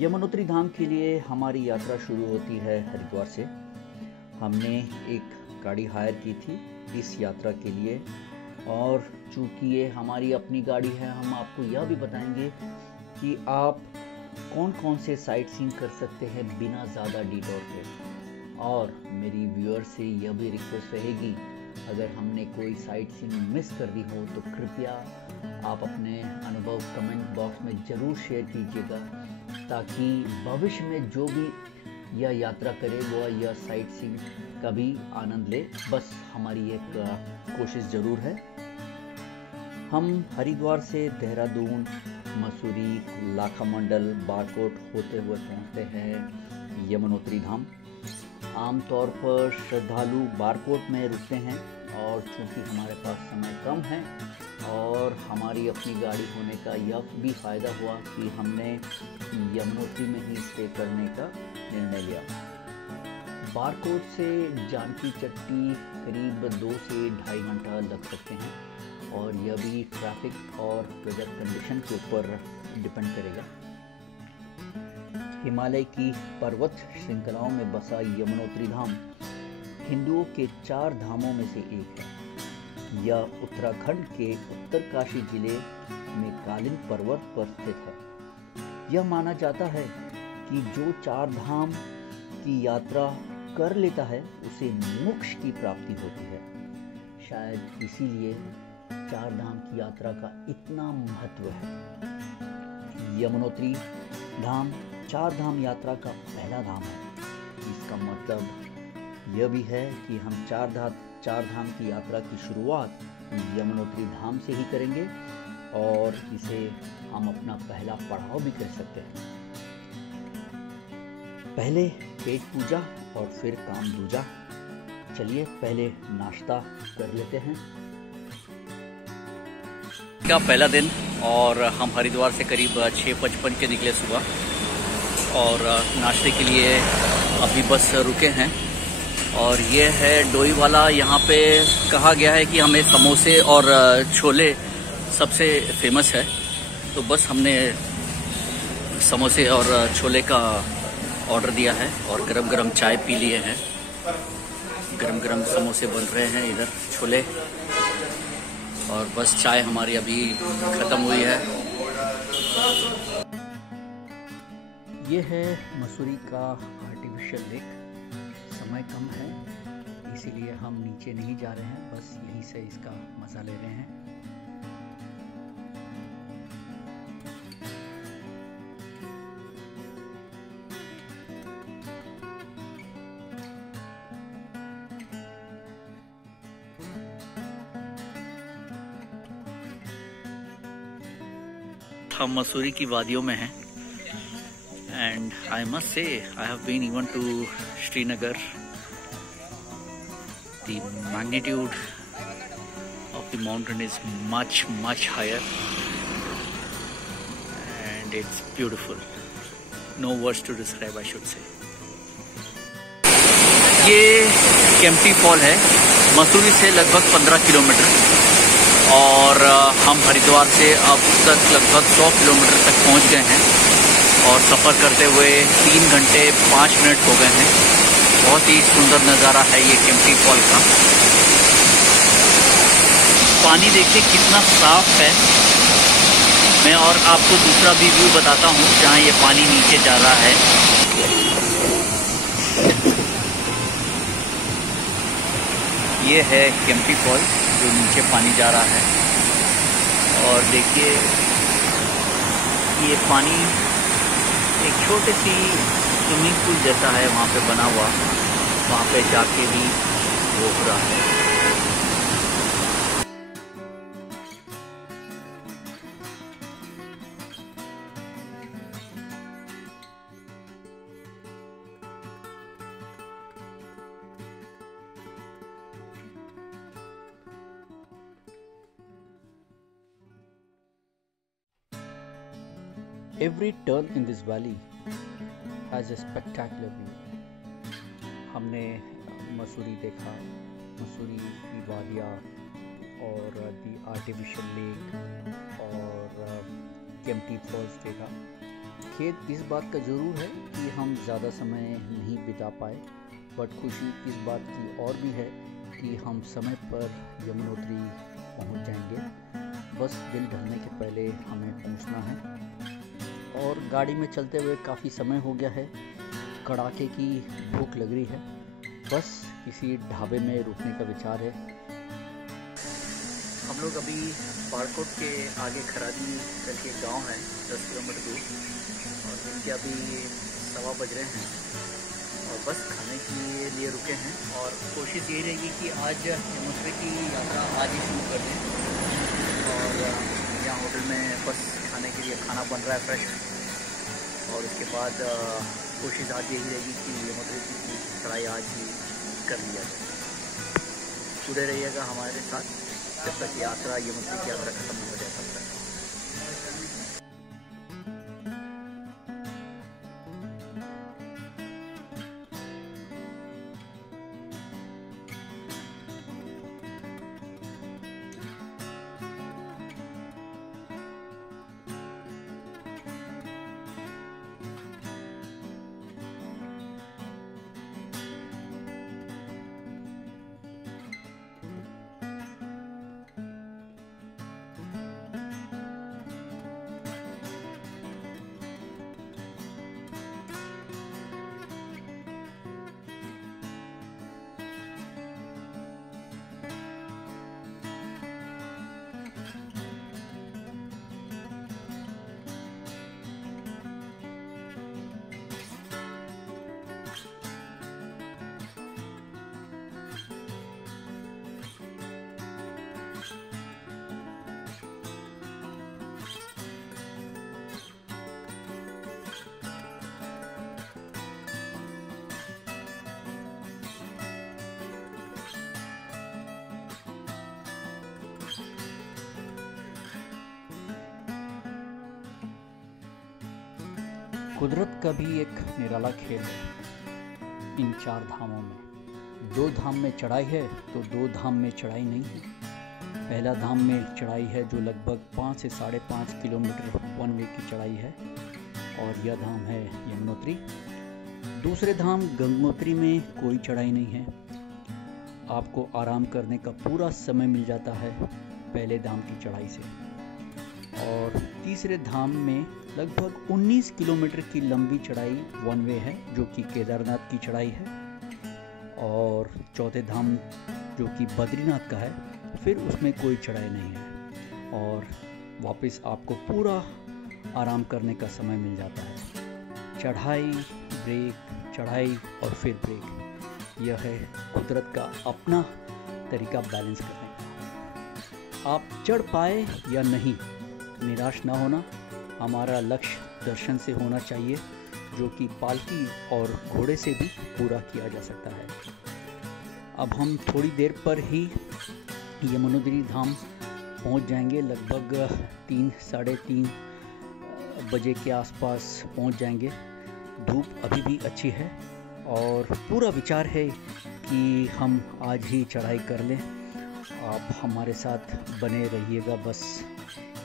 यमुनोत्री धाम के लिए हमारी यात्रा शुरू होती है हरिद्वार से। हमने एक गाड़ी हायर की थी इस यात्रा के लिए, और चूंकि ये हमारी अपनी गाड़ी है, हम आपको यह भी बताएंगे कि आप कौन कौन से साइट सीइंग कर सकते हैं बिना ज़्यादा डिटॉर के। और मेरी व्यूअर से यह भी रिक्वेस्ट रहेगी, अगर हमने कोई साइट सीइंग मिस कर दी हो तो कृपया आप अपने अनुभव कमेंट बॉक्स में ज़रूर शेयर कीजिएगा, ताकि भविष्य में जो भी यह यात्रा करे वो यह साइट सीइंग का भी आनंद ले। बस हमारी एक कोशिश ज़रूर है। हम हरिद्वार से देहरादून, मसूरी, लाखामंडल, बारकोट होते हुए पहुंचते हैं यमुनोत्री धाम। आमतौर पर श्रद्धालु बारकोट में रुकते हैं, और चूंकि हमारे पास समय कम है और हमारी अपनी गाड़ी होने का यह भी फ़ायदा हुआ कि हमने यमुनोत्री में ही स्टे करने का निर्णय लिया। बारकोट से जानकी चट्टी करीब 2 से ढाई घंटा लग सकते हैं, और यह भी ट्रैफिक और वेदर कंडीशन के ऊपर डिपेंड करेगा। हिमालय की पर्वत श्रृंखलाओं में बसा यमुनोत्री धाम हिंदुओं के 4 धामों में से एक है। यह उत्तराखंड के उत्तरकाशी जिले में कालिंद पर्वत पर स्थित है। यह माना जाता है कि जो 4 धाम की यात्रा कर लेता है उसे मोक्ष की प्राप्ति होती है। शायद इसीलिए 4 धाम की यात्रा का इतना महत्व है। यमुनोत्री धाम 4 धाम यात्रा का पहला धाम है। इसका मतलब यह भी है कि हम 4 धाम की यात्रा की शुरुआत यमुनोत्री धाम से ही करेंगे, और इसे हम अपना पहला पड़ाव भी कर सकते हैं। पहले पेट पूजा और फिर काम दूजा। चलिए पहले नाश्ता कर लेते हैं। का पहला दिन, और हम हरिद्वार से करीब 6:55 के निकले सुबह, और नाश्ते के लिए अभी बस रुके हैं। और ये है डोई वाला। यहाँ पे कहा गया है कि हमें समोसे और छोले सबसे फेमस है, तो बस हमने समोसे और छोले का ऑर्डर दिया है, और गरम गरम चाय पी लिए हैं। गरम गरम समोसे बन रहे हैं, इधर छोले, और बस चाय हमारी अभी ख़त्म हुई है। ये है मसूरी का आर्टिफिशियल लेक। समय कम है, इसीलिए हम नीचे नहीं जा रहे हैं, बस यहीं से इसका मज़ा ले रहे हैं। हम मसूरी की वादियों में हैं, and I must say I have been even to Srinagar. The magnitude of the mountain is much higher, and it's beautiful. No words to describe, I should say. ये केम्प्टी फॉल है, मसूरी से लगभग 15 किलोमीटर, और हम हरिद्वार से अब तक लगभग 100 किलोमीटर तक पहुंच गए हैं, और सफ़र करते हुए 3 घंटे 5 मिनट हो गए हैं। बहुत ही सुंदर नज़ारा है ये केम्प्टी फॉल का। पानी देखिए कितना साफ है। मैं और आपको दूसरा भी व्यू बताता हूँ जहाँ ये पानी नीचे जा रहा है। ये है केम्प्टी फॉल जो नीचे पानी जा रहा है, और देखिए ये पानी एक छोटी सी स्विमिंग पूल जैसा है वहाँ पे बना हुआ, वहाँ पे जाके भी वो हो रहा है। Every turn in this valley has a spectacular view. हमने मसूरी देखा, मसूरी की वादियाँ, और दी आर्टिफिशियल लेक, और केम्प्टी फॉल्स देखा। खेद इस बात का ज़रूर है कि हम ज़्यादा समय नहीं बिता पाए, बट खुशी इस बात की और भी है कि हम समय पर यमुनोत्री पहुंच जाएंगे। बस दिन ढलने के पहले हमें पहुंचना है और गाड़ी में चलते हुए काफ़ी समय हो गया है, कड़ाके की भूख लग रही है। बस किसी ढाबे में रुकने का विचार है। हम लोग अभी बाड़कोट के आगे खरादी करके गांव है 10 किलोमीटर दूर, और इनके अभी 1:15 बज रहे हैं और बस खाने के लिए रुके हैं। और कोशिश यही रहेगी कि आज यमुनोत्री की यात्रा आज ही शुरू कर दें। और यहाँ होटल में बस खाने के लिए खाना बन रहा है फ्रेश, और इसके बाद कोशिश आज यही रहेगी कि यमुनोत्री की चढ़ाई आज ही कर लिया जाए। जुड़े रहिएगा हमारे साथ जब तक यात्रा यमुनोत्री की यात्रा खत्म हो जाए तब तक। कुदरत का भी एक निराला खेल है इन 4 धामों में। 2 धाम में चढ़ाई है तो 2 धाम में चढ़ाई नहीं है। पहला धाम में चढ़ाई है जो लगभग 5 से 5.5 किलोमीटर वन वे की चढ़ाई है, और यह धाम है यमुनोत्री। दूसरे धाम गंगोत्री में कोई चढ़ाई नहीं है। आपको आराम करने का पूरा समय मिल जाता है पहले धाम की चढ़ाई से। और तीसरे धाम में लगभग 19 किलोमीटर की लंबी चढ़ाई वन वे है जो कि केदारनाथ की चढ़ाई है। और चौथे धाम जो कि बद्रीनाथ का है, फिर उसमें कोई चढ़ाई नहीं है और वापस आपको पूरा आराम करने का समय मिल जाता है। चढ़ाई ब्रेक, चढ़ाई और फिर ब्रेक, यह है कुदरत का अपना तरीका बैलेंस करने का। आप चढ़ पाए या नहीं, निराश ना होना। हमारा लक्ष्य दर्शन से होना चाहिए, जो कि पालकी और घोड़े से भी पूरा किया जा सकता है। अब हम थोड़ी देर पर ही यमुनोत्री धाम पहुंच जाएंगे। लगभग 3 साढ़े 3 बजे के आसपास पहुंच जाएंगे। धूप अभी भी अच्छी है और पूरा विचार है कि हम आज ही चढ़ाई कर लें। आप हमारे साथ बने रहिएगा, बस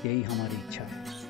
यही हमारी इच्छा है।